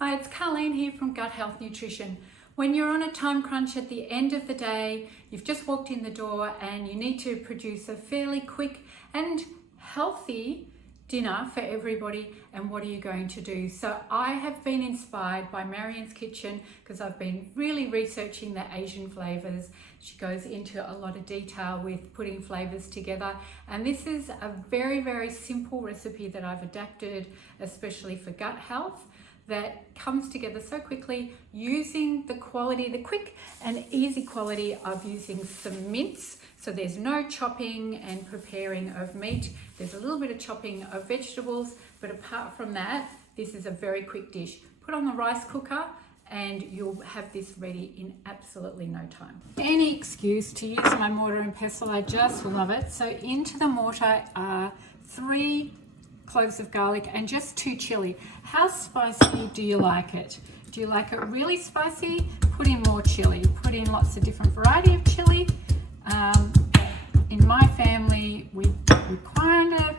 Hi, it's Carleen here from Gut Health Nutrition. When you're on a time crunch at the end of the day, you've just walked in the door and you need to produce a fairly quick and healthy dinner for everybody, and what are you going to do? So I have been inspired by Marion's kitchen because I've been really researching the Asian flavors. She goes into a lot of detail with putting flavors together, and this is a very simple recipe that I've adapted especially for gut health, that comes together so quickly using the quick and easy quality of using some mince. So there's no chopping and preparing of meat. There's a little bit of chopping of vegetables, but apart from that, this is a very quick dish. Put on the rice cooker and you'll have this ready in absolutely no time. Any excuse to use my mortar and pestle, I just love it. So into the mortar are 3 cloves of garlic and just 2 chili. How spicy do you like it? Do you like it really spicy? Put in more chili. Put in lots of different variety of chili. In my family, we kind of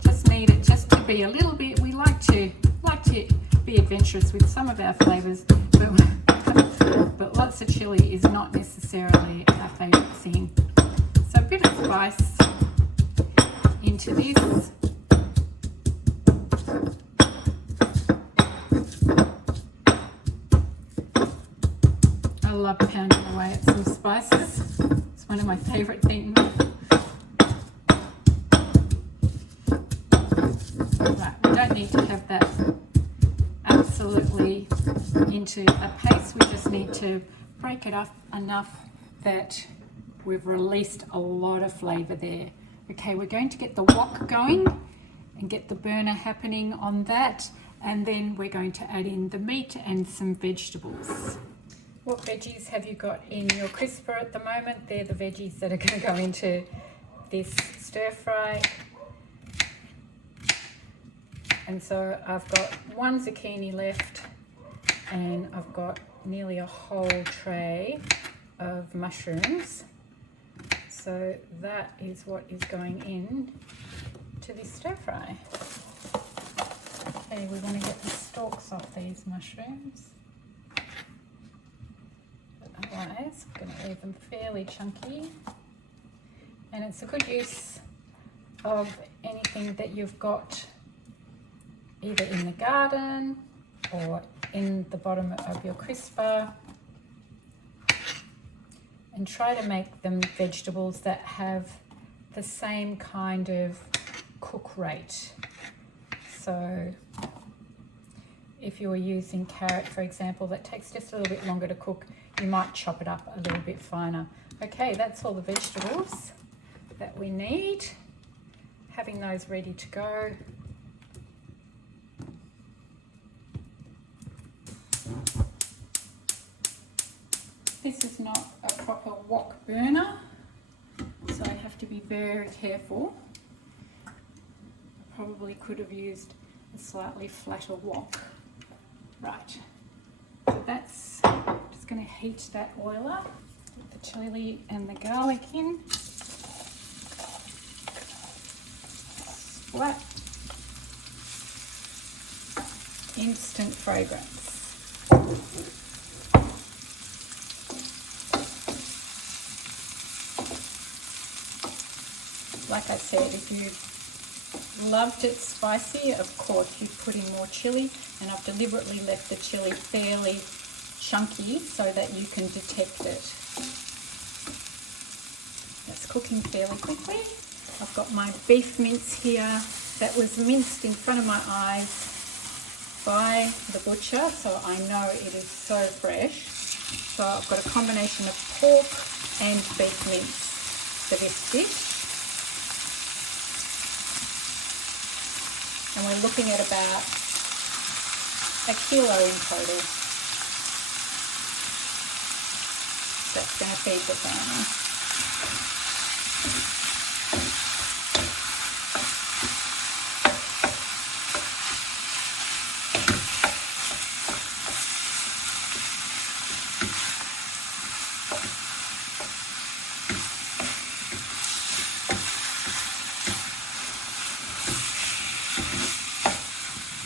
just need it just to be a little bit. We like to be adventurous with some of our flavors, but lots of chili is not necessarily our favorite thing. So a bit of spice into this. I love pounding away at some spices. It's one of my favorite things. Right, we don't need to have that absolutely into a paste. We just need to break it up enough that we've released a lot of flavour there. Okay, we're going to get the wok going and get the burner happening on that, and then we're going to add in the meat and some vegetables. What veggies have you got in your crisper at the moment? They're the veggies that are going to go into this stir fry. And so I've got 1 zucchini left, and I've got nearly a whole tray of mushrooms. So that is what is going in to this stir fry. Okay, we want to get the stalks off these mushrooms. Otherwise, I'm going to leave them fairly chunky. And it's a good use of anything that you've got either in the garden or in the bottom of your crisper. And try to make them vegetables that have the same kind of cook rate. So if you're using carrot, for example, that takes just a little bit longer to cook, you might chop it up a little bit finer. Okay, that's all the vegetables that we need. Having those ready to go. This is not a proper wok burner, so I have to be very careful. I probably could have used a slightly flatter wok. Right, so that's just going to heat that oil up, put the chili and the garlic in. Splat. Instant fragrance. Like I said, if you loved it spicy, of course you put in more chili, and I've deliberately left the chili fairly chunky so that you can detect it. That's cooking fairly quickly. I've got my beef mince here that was minced in front of my eyes by the butcher, so I know it is so fresh. So I've got a combination of pork and beef mince for this dish. And we're looking at about 1 kilo in total. That's going to feed the family.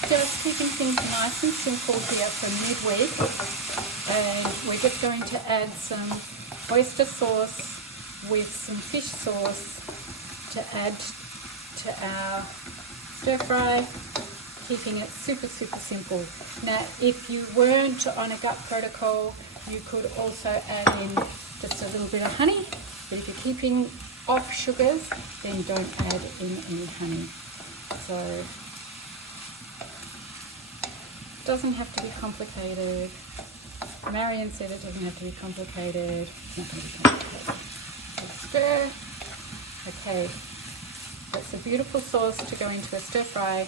Just keeping things nice and simple here for midweek, and we're just going to add some oyster sauce with some fish sauce to add to our stir fry, keeping it super simple. Now if you weren't on a gut protocol, you could also add in just a little bit of honey, but if you're keeping off sugars, then don't add in any honey. So it doesn't have to be complicated. Marion said it doesn't have to be complicated. It's not going to be complicated. Just stir. Okay, that's a beautiful sauce to go into a stir fry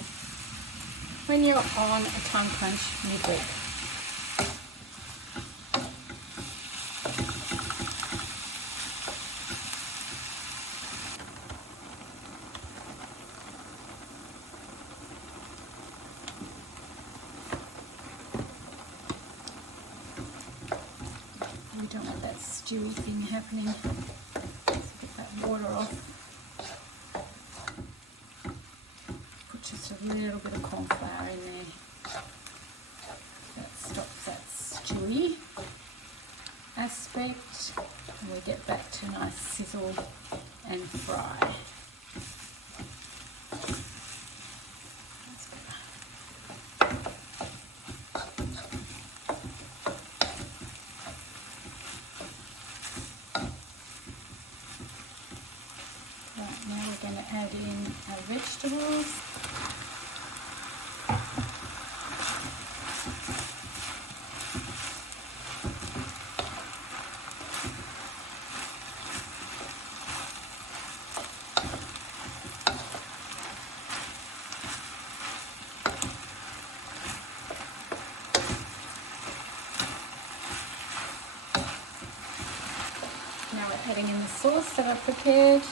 when you're on a time crunch midweek. We don't want that stewy thing happening. Let's get that water off. Put just a little bit of corn flour in there. That stops that stewy aspect. And we get back to nice sizzle and fry. Now we're going to add in our vegetables. Now we're adding in the sauce that I've prepared.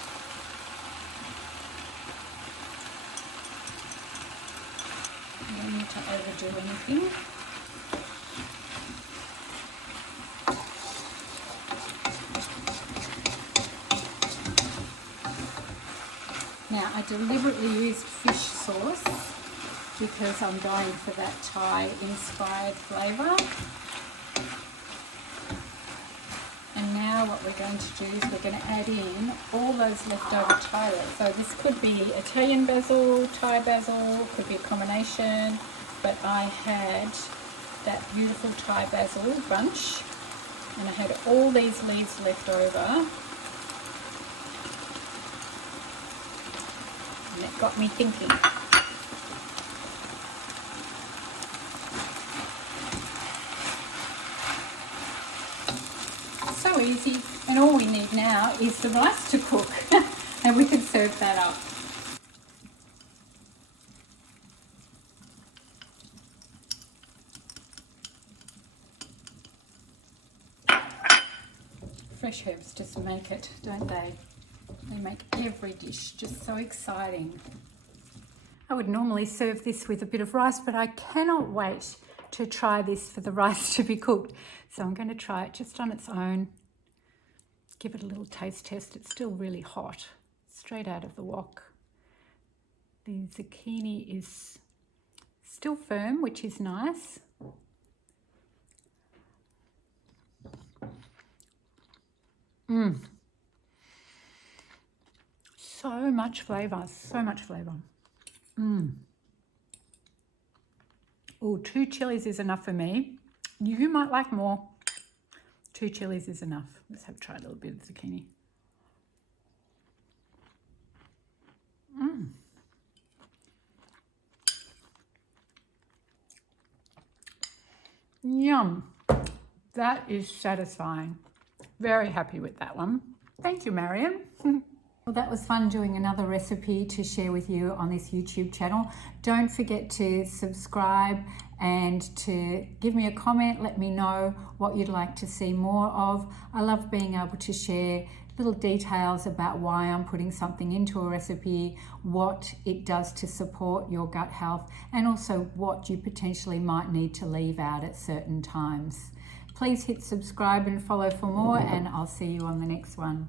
To overdo anything. Now I deliberately used fish sauce because I'm going for that Thai inspired flavour. And now what we're going to do is we're going to add in all those leftover Thai herbs. So this could be Italian basil, Thai basil, could be a combination. But I had that beautiful Thai basil bunch, and I had all these leaves left over, and it got me thinking. So easy, and all we need now is the rice to cook, and we can serve that up. Fresh herbs just make it, don't they? They make every dish just so exciting. I would normally serve this with a bit of rice, but I cannot wait to try this for the rice to be cooked. So I'm going to try it just on its own. Give it a little taste test. It's still really hot, straight out of the wok. The zucchini is still firm, which is nice. So much flavour, so much flavour. Oh, 2 chilies is enough for me. You might like more. 2 chilies is enough. Let's try a little bit of zucchini. Yum. That is satisfying. Very happy with that one. Thank you, Marion. Well, that was fun doing another recipe to share with you on this YouTube channel. Don't forget to subscribe and to give me a comment. Let me know what you'd like to see more of. I love being able to share little details about why I'm putting something into a recipe, what it does to support your gut health, and also what you potentially might need to leave out at certain times. Please hit subscribe and follow for more, and I'll see you on the next one.